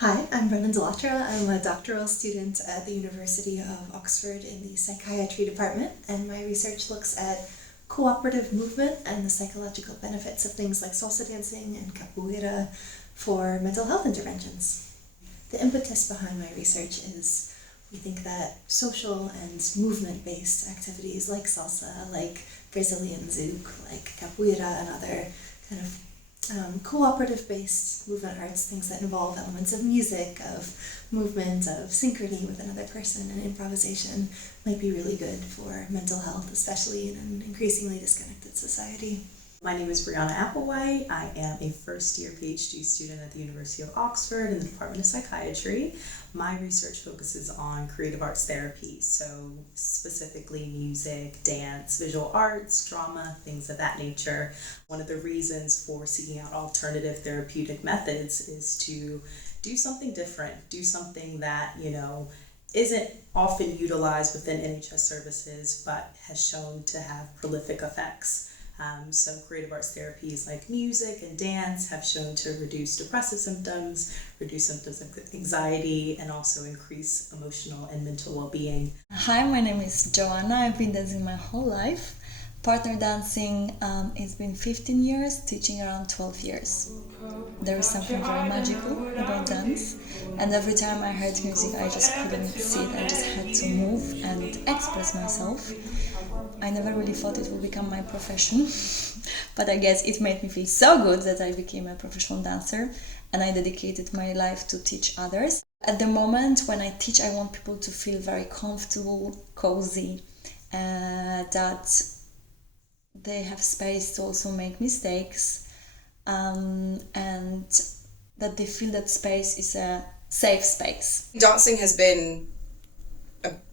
Hi, I'm Brennan Delattre. I'm a doctoral student at the University of Oxford in the psychiatry department, and my research looks at cooperative movement and the psychological benefits of things like salsa dancing and capoeira for mental health interventions. The impetus behind my research is we think that social and movement-based activities like salsa, like Brazilian zouk, like capoeira, and other kind of cooperative-based movement arts, things that involve elements of music, of movement, of synchrony with another person, and improvisation might be really good for mental health, especially in an increasingly disconnected society. My name is Brianna Applewhite. I am a first-year PhD student at the University of Oxford in the Department of Psychiatry. My research focuses on creative arts therapy, so specifically music, dance, visual arts, drama, things of that nature. One of the reasons for seeking out alternative therapeutic methods is to do something different, do something that, isn't often utilized within NHS services, but has shown to have prolific effects. So creative arts therapies like music and dance have shown to reduce depressive symptoms, reduce symptoms of anxiety, and also increase emotional and mental well-being. Hi, my name is Joanna. I've been dancing my whole life. Partner dancing, it's been 15 years, teaching around 12 years. There is something very magical about dance, and every time I heard music I just couldn't sit, I just had to move and express myself. I never really thought it would become my profession, but I guess it made me feel so good that I became a professional dancer, and I dedicated my life to teach others. At the moment when I teach, I want people to feel very comfortable, cozy, that they have space to also make mistakes, and that they feel that space is a safe space. Dancing has been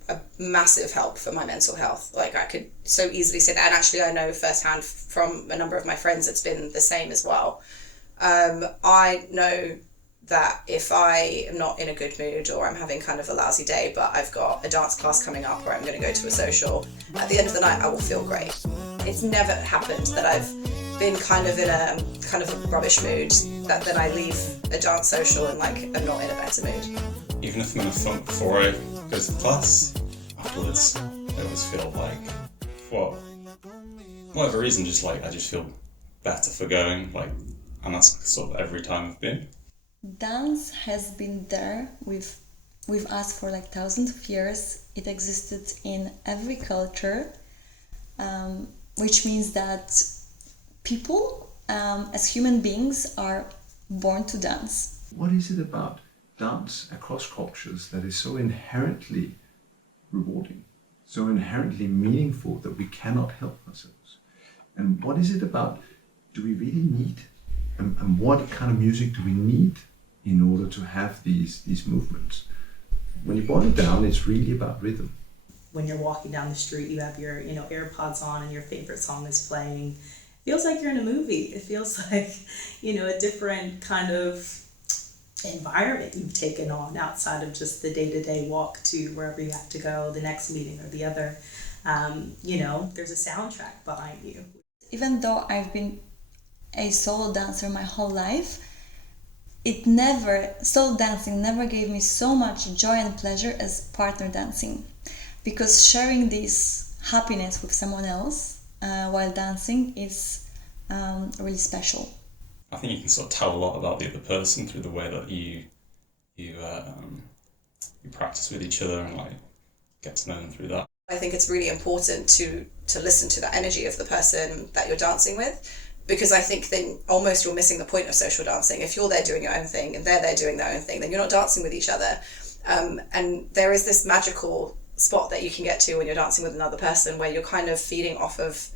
a massive help for my mental health. Like, I could so easily say that, and actually I know firsthand from a number of my friends it's been the same as well. I know that if I am not in a good mood or I'm having kind of a lousy day, but I've got a dance class coming up or I'm going to go to a social, at the end of the night I will feel great. It's never happened that I've been kind of in a kind of a rubbish mood that then I leave a dance social and like I'm not in a better mood. Even if I'm in a funk before I go to the class, afterwards I always feel like, for whatever reason, just like I just feel better for going, and that's sort of every time I've been. Dance has been there with us for like thousands of years. It existed in every culture, which means that people, as human beings, are born to dance. What is it about dance across cultures that is so inherently rewarding, so inherently meaningful that we cannot help ourselves? And what is it about, do we really need, and what kind of music do we need in order to have these movements? When you boil it down, it's really about rhythm. When you're walking down the street, you have your AirPods on and your favorite song is playing. It feels like you're in a movie. It feels like a different kind of environment you've taken on outside of just the day-to-day walk to wherever you have to go, the next meeting or the other. There's a soundtrack behind you. Even though I've been a solo dancer my whole life, solo dancing never gave me so much joy and pleasure as partner dancing, because sharing this happiness with someone else while dancing is really special. I think you can sort of tell a lot about the other person through the way that you practice with each other and get to know them through that. I think it's really important to listen to the energy of the person that you're dancing with, because I think then almost you're missing the point of social dancing. If you're there doing your own thing and they're there doing their own thing, then you're not dancing with each other. And there is this magical spot that you can get to when you're dancing with another person where you're kind of feeding off of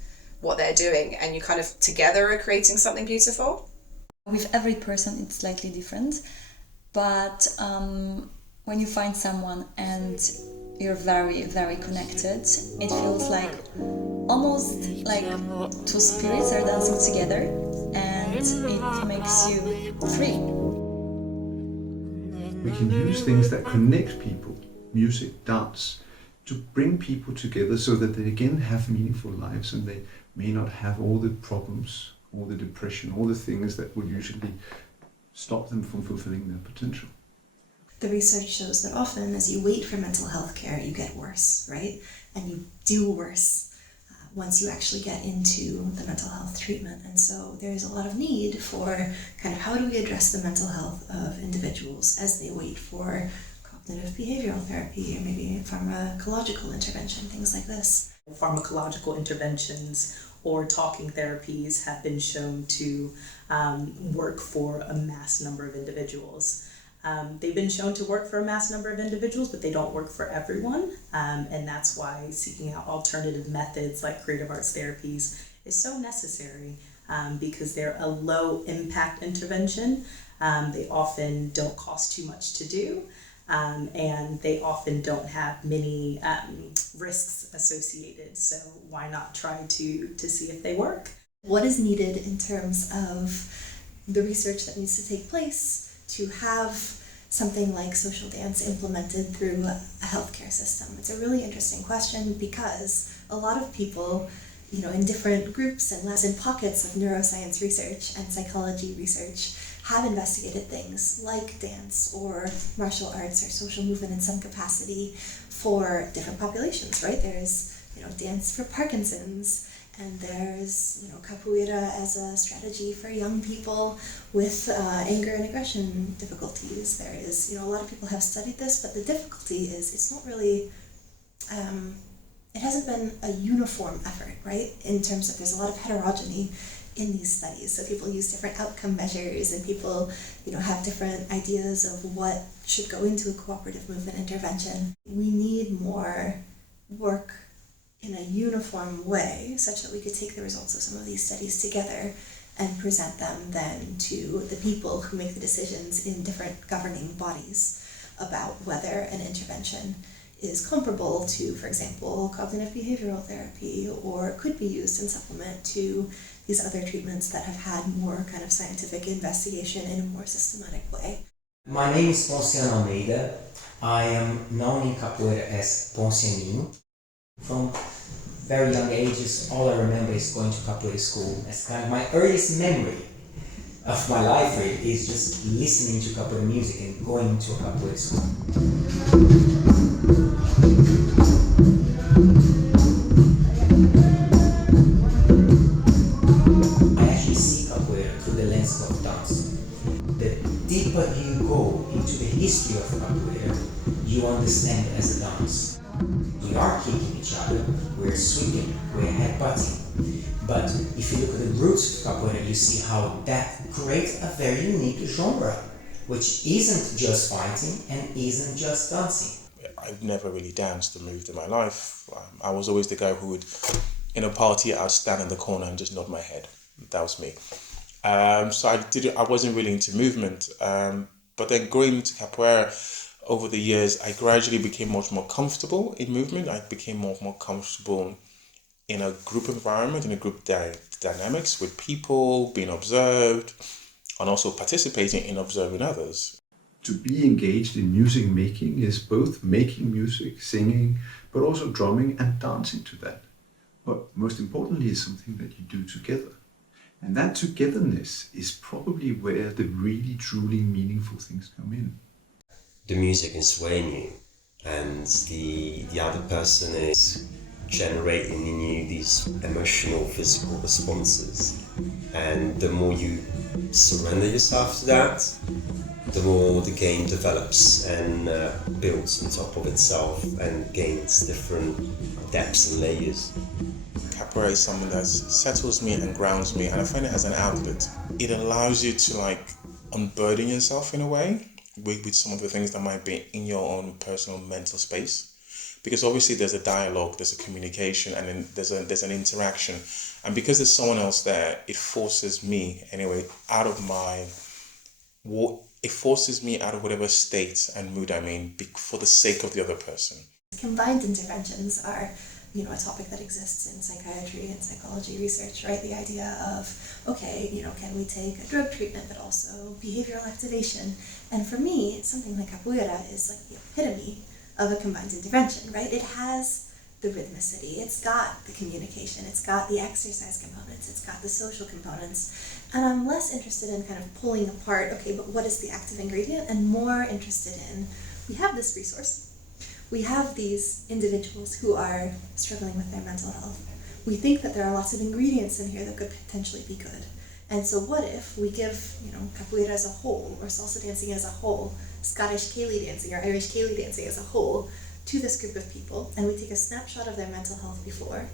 what they're doing and you kind of together are creating something beautiful. With every person it's slightly different, but when you find someone and you're very, very connected, it feels like almost like two spirits are dancing together, and it makes you free. We can use things that connect people, music, dance, to bring people together so that they again have meaningful lives and they may not have all the problems, all the depression, all the things that would usually stop them from fulfilling their potential. The research shows that often as you wait for mental health care, you get worse, right? And you do worse once you actually get into the mental health treatment. And so there's a lot of need for kind of how do we address the mental health of individuals as they wait for cognitive behavioral therapy or maybe pharmacological intervention, things like this. Pharmacological interventions or talking therapies have been shown to work for a mass number of individuals. They've been shown to work for a mass number of individuals, but they don't work for everyone. And that's why seeking out alternative methods like creative arts therapies is so necessary because they're a low impact intervention. They often don't cost too much to do. And they often don't have many risks associated. So why not try to see if they work? What is needed in terms of the research that needs to take place to have something like social dance implemented through a healthcare system? It's a really interesting question because a lot of people, in different groups and labs and pockets of neuroscience research and psychology research have investigated things like dance or martial arts or social movement in some capacity for different populations, right? There's, dance for Parkinson's, and there's, capoeira as a strategy for young people with anger and aggression difficulties. There is, a lot of people have studied this, but the difficulty is it's not really, it hasn't been a uniform effort, right? In terms of there's a lot of heterogeneity in these studies. So people use different outcome measures and people, have different ideas of what should go into a cooperative movement intervention. We need more work in a uniform way such that we could take the results of some of these studies together and present them then to the people who make the decisions in different governing bodies about whether an intervention is comparable to, for example, cognitive behavioral therapy or could be used in supplement to these other treatments that have had more kind of scientific investigation in a more systematic way. My name is Ponciano Almeida. I am known in capoeira as Poncianinho. From very young ages, all I remember is going to capoeira school. As kind of my earliest memory of my life really is just listening to capoeira music and going to a capoeira school. I actually see capoeira through the lens of dance. The deeper you go into the history of capoeira, you understand it as a dance. We are kicking each other, we're sweeping, we're headbutting. But if you look at the roots of capoeira, you see how that creates a very unique genre, which isn't just fighting and isn't just dancing. I've never really danced or moved in my life. I was always the guy who would, in a party, I'd stand in the corner and just nod my head. That was me. So I wasn't really into movement. But then going into capoeira, over the years, I gradually became much more comfortable in movement. I became more comfortable in a group environment, in a group dynamics with people, being observed, and also participating in observing others. To be engaged in music making is both making music, singing, but also drumming and dancing to that. But most importantly, is something that you do together. And that togetherness is probably where the really, truly meaningful things come in. The music is swaying you, and the other person is generating in you these emotional, physical responses. And the more you surrender yourself to that, the more the game develops and builds on top of itself and gains different depths and layers. Capoeira is something that settles me and grounds me, and I find it as an outlet. It allows you to unburden yourself in a way with some of the things that might be in your own personal mental space. Because obviously there's a dialogue, there's a communication, and then there's an interaction. And because there's someone else there, it forces me anyway out of whatever state and mood I'm in for the sake of the other person. Combined interventions are a topic that exists in psychiatry and psychology research, right? The idea of, okay, can we take a drug treatment but also behavioral activation? And for me, something like capoeira is like the epitome of a combined intervention, right? It has the rhythmicity, it's got the communication, it's got the exercise components, it's got the social components, and I'm less interested in kind of pulling apart, okay, but what is the active ingredient, and more interested in, we have this resource, we have these individuals who are struggling with their mental health, we think that there are lots of ingredients in here that could potentially be good, and so what if we give, capoeira as a whole, or salsa dancing as a whole, Scottish ceilidh dancing or Irish ceilidh dancing as a whole, to this group of people, and we take a snapshot of their mental health before,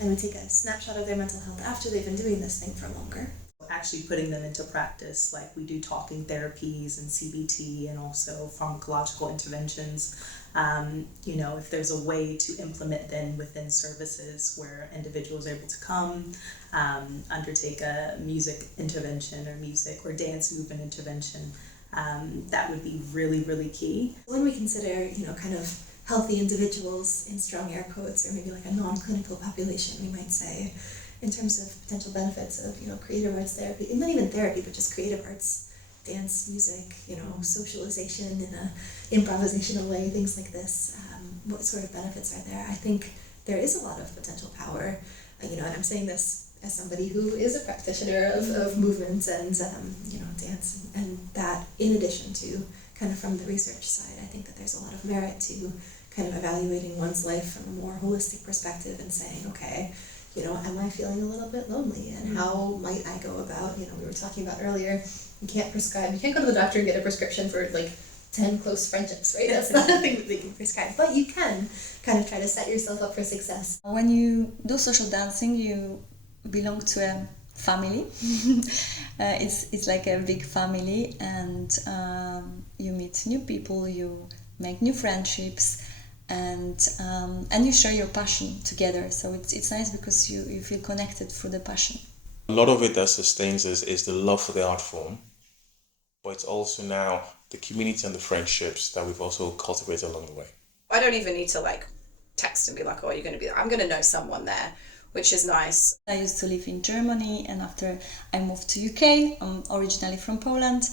and we take a snapshot of their mental health after they've been doing this thing for longer. Actually putting them into practice, like we do talking therapies and CBT and also pharmacological interventions. If there's a way to implement them within services where individuals are able to come, undertake a music intervention or music or dance movement intervention, that would be really, really key. When we consider, kind of healthy individuals in strong air quotes, or maybe like a non-clinical population, we might say, in terms of potential benefits of, creative arts therapy, and not even therapy, but just creative arts, dance, music, socialization in a improvisational way, things like this. What sort of benefits are there? I think there is a lot of potential power, and I'm saying this as somebody who is a practitioner of movement and, dance, and that in addition to kind of from the research side, I think that there's a lot of merit to kind of evaluating one's life from a more holistic perspective and saying, okay, am I feeling a little bit lonely, and how might I go about, we were talking about earlier, you can't go to the doctor and get a prescription for 10 close friendships, right? That's not a thing that they can prescribe, but you can kind of try to set yourself up for success. When you do social dancing, you belong to a family. It's like a big family, and you meet new people, you make new friendships, and you share your passion together. So it's nice because you feel connected through the passion. A lot of it that sustains us is the love for the art form, but it's also now the community and the friendships that we've also cultivated along the way. I don't even need to text and be like, oh, you're going to be there. I'm going to know someone there, which is nice. I used to live in Germany, and after I moved to UK, I'm originally from Poland,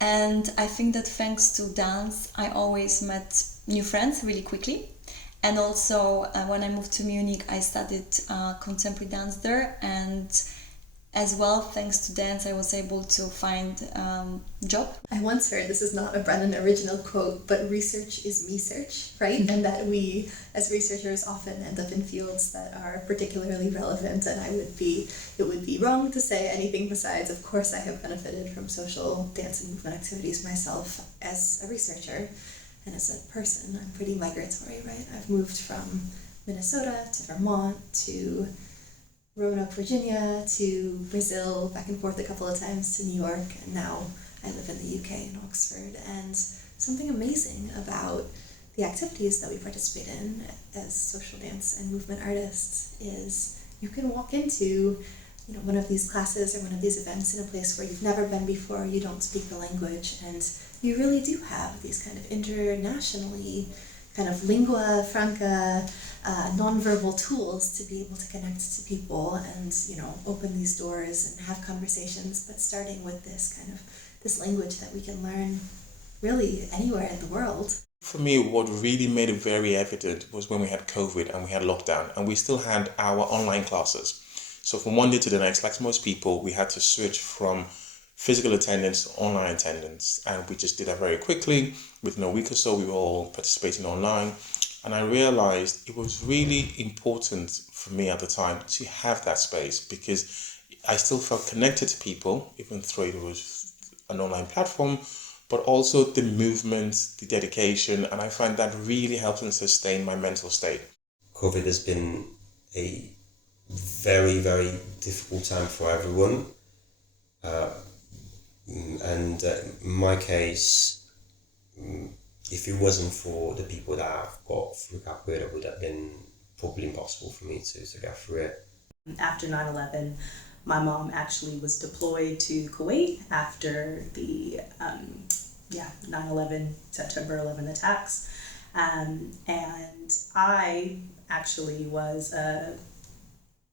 and I think that thanks to dance, I always met new friends really quickly. And also when I moved to Munich, I studied contemporary dance there, and as well, thanks to dance, I was able to find a job. I once heard, this is not a Brennan original quote, but research is me-search, right? And that we, as researchers, often end up in fields that are particularly relevant, and it would be wrong to say anything besides, of course, I have benefited from social dance and movement activities myself as a researcher, and as a person. I'm pretty migratory, right? I've moved from Minnesota to Vermont to Roanoke, Virginia, to Brazil, back and forth a couple of times to New York, and now I live in the UK in Oxford. And something amazing about the activities that we participate in as social dance and movement artists is you can walk into one of these classes or one of these events in a place where you've never been before, you don't speak the language, and you really do have these kind of internationally kind of lingua franca, nonverbal tools to be able to connect to people and, open these doors and have conversations, but starting with this language that we can learn really anywhere in the world. For me, what really made it very evident was when we had COVID and we had lockdown, and we still had our online classes. So from one day to the next, like most people, we had to switch from physical attendance to online attendance, and we just did that very quickly. Within a week or so, we were all participating online, and I realized it was really important for me at the time to have that space, because I still felt connected to people, even though it was an online platform, but also the movement, the dedication, and I find that really helps and sustain my mental state. COVID has been a very, very difficult time for everyone. And in my case, if it wasn't for the people that I've got through capoeira, it would have been probably impossible for me to get through it. After 9/11, my mom actually was deployed to Kuwait after the 9/11, September 11 attacks. And I actually was a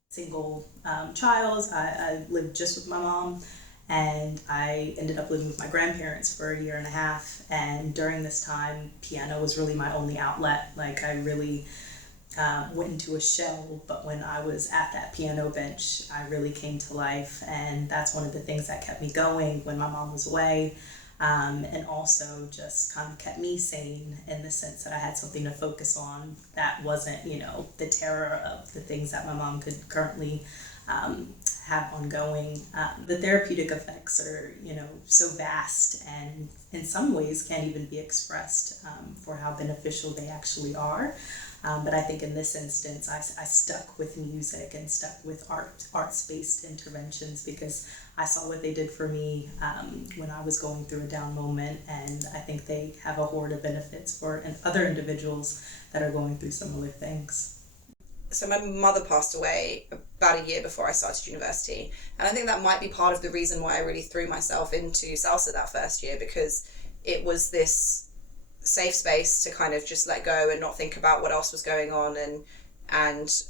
single child. I lived just with my mom, and I ended up living with my grandparents for a year and a half. And during this time, piano was really my only outlet. Like, I really went into a shell, but when I was at that piano bench, I really came to life, and that's one of the things that kept me going when my mom was away, and also just kind of kept me sane in the sense that I had something to focus on that wasn't, the terror of the things that my mom could currently have ongoing. The therapeutic effects are, so vast, and in some ways can't even be expressed for how beneficial they actually are. But I think in this instance, I stuck with music and stuck with arts-based interventions because I saw what they did for me when I was going through a down moment, and I think they have a horde of benefits for other individuals that are going through similar things. So my mother passed away about a year before I started university, and I think that might be part of the reason why I really threw myself into salsa that first year, because it was this safe space to kind of just let go and not think about what else was going on, and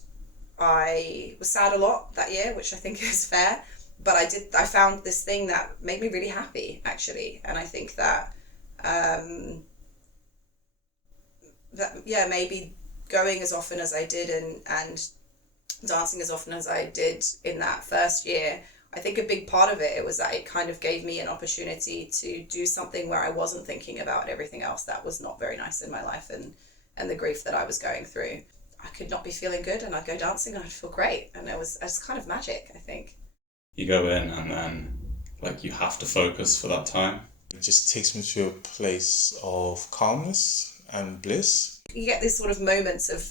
I was sad a lot that year, which I think is fair, but I found this thing that made me really happy, actually, and I think that maybe going as often as I did and dancing as often as I did in that first year, I think a big part of it was that it kind of gave me an opportunity to do something where I wasn't thinking about everything else that was not very nice in my life and the grief that I was going through. I could not be feeling good and I'd go dancing and I'd feel great, and it was kind of magic, I think. You go in and then you have to focus for that time. It just takes me to a place of calmness and bliss. You get these sort of moments of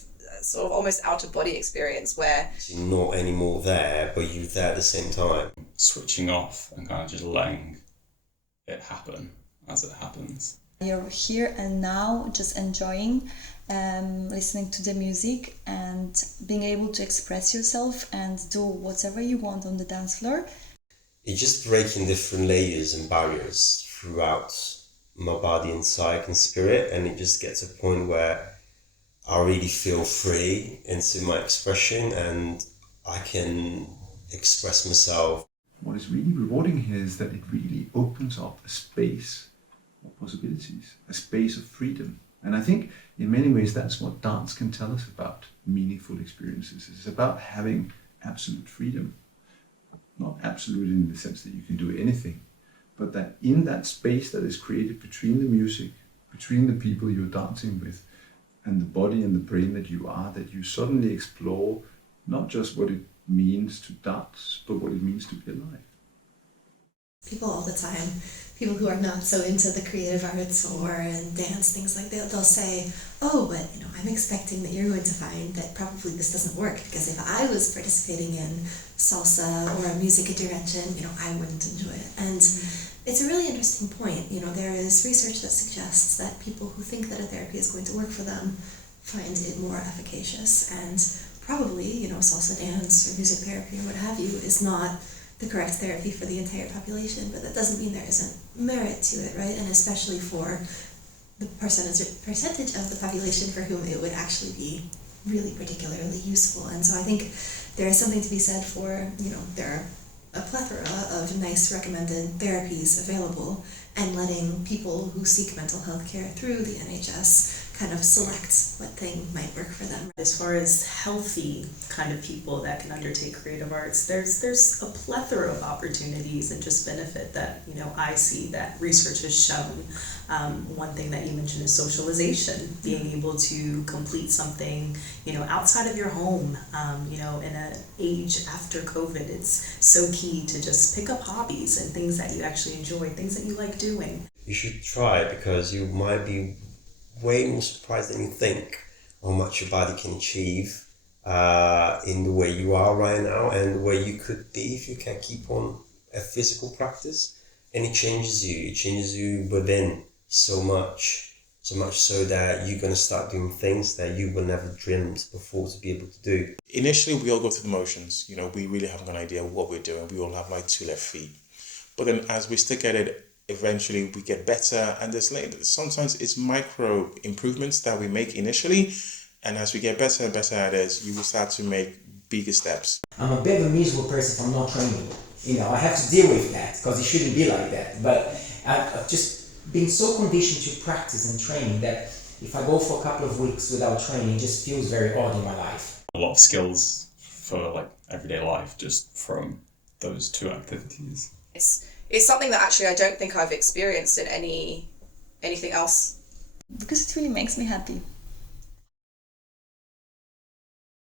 sort of almost out-of-body experience where you're not anymore there, but you're there at the same time. Switching off and kind of just letting it happen as it happens. You're here and now just enjoying listening to the music and being able to express yourself and do whatever you want on the dance floor. You're just breaking different layers and barriers throughout my body and psyche and spirit, and it just gets to a point where I really feel free into my expression and I can express myself. What is really rewarding here is that it really opens up a space of possibilities, a space of freedom. And I think in many ways that's what dance can tell us about meaningful experiences. It's about having absolute freedom. Not absolute in the sense that you can do anything, but that in that space that is created between the music, between the people you're dancing with, and the body and the brain that you are, that you suddenly explore not just what it means to dance, but what it means to be alive. People all the time, people who are not so into the creative arts or in dance, things like that, they'll say, oh, but I'm expecting that you're going to find that probably this doesn't work, because if I was participating in salsa or a music intervention, I wouldn't enjoy it. And it's a really interesting point. There is research that suggests that people who think that a therapy is going to work for them find it more efficacious, and probably, salsa dance or music therapy or what have you is not the correct therapy for the entire population, but that doesn't mean there isn't merit to it, right? And especially for the percentage of the population for whom it would actually be really particularly useful. And so I think there is something to be said for, there are a plethora of nice recommended therapies available, and letting people who seek mental health care through the NHS kind of select what thing might work for them. As far as healthy kind of people that can undertake creative arts, there's a plethora of opportunities and just benefit that I see that research has shown. One thing that you mentioned is socialization, being able to complete something outside of your home. In an age after COVID, it's so key to just pick up hobbies and things that you actually enjoy, things that you like doing. You should try it, because you might be way more surprised than you think how much your body can achieve in the way you are right now and the way you could be if you can keep on a physical practice. And it changes you within so much so that you're going to start doing things that you would never dreamed before to be able to do. Initially, we all go through the motions. We really haven't an idea of what we're doing. We all have 2 left feet. But then as we stick at it, eventually we get better, and sometimes it's micro improvements that we make initially, and as we get better and better at it, you will start to make bigger steps. I'm a bit of a miserable person if I'm not training. I have to deal with that, because it shouldn't be like that. But I've just been so conditioned to practice and training that If I go for a couple of weeks without training, it just feels very odd in my life. A lot of skills for like everyday life just from those two activities. It's something that actually I don't think I've experienced in anything else. Because it really makes me happy.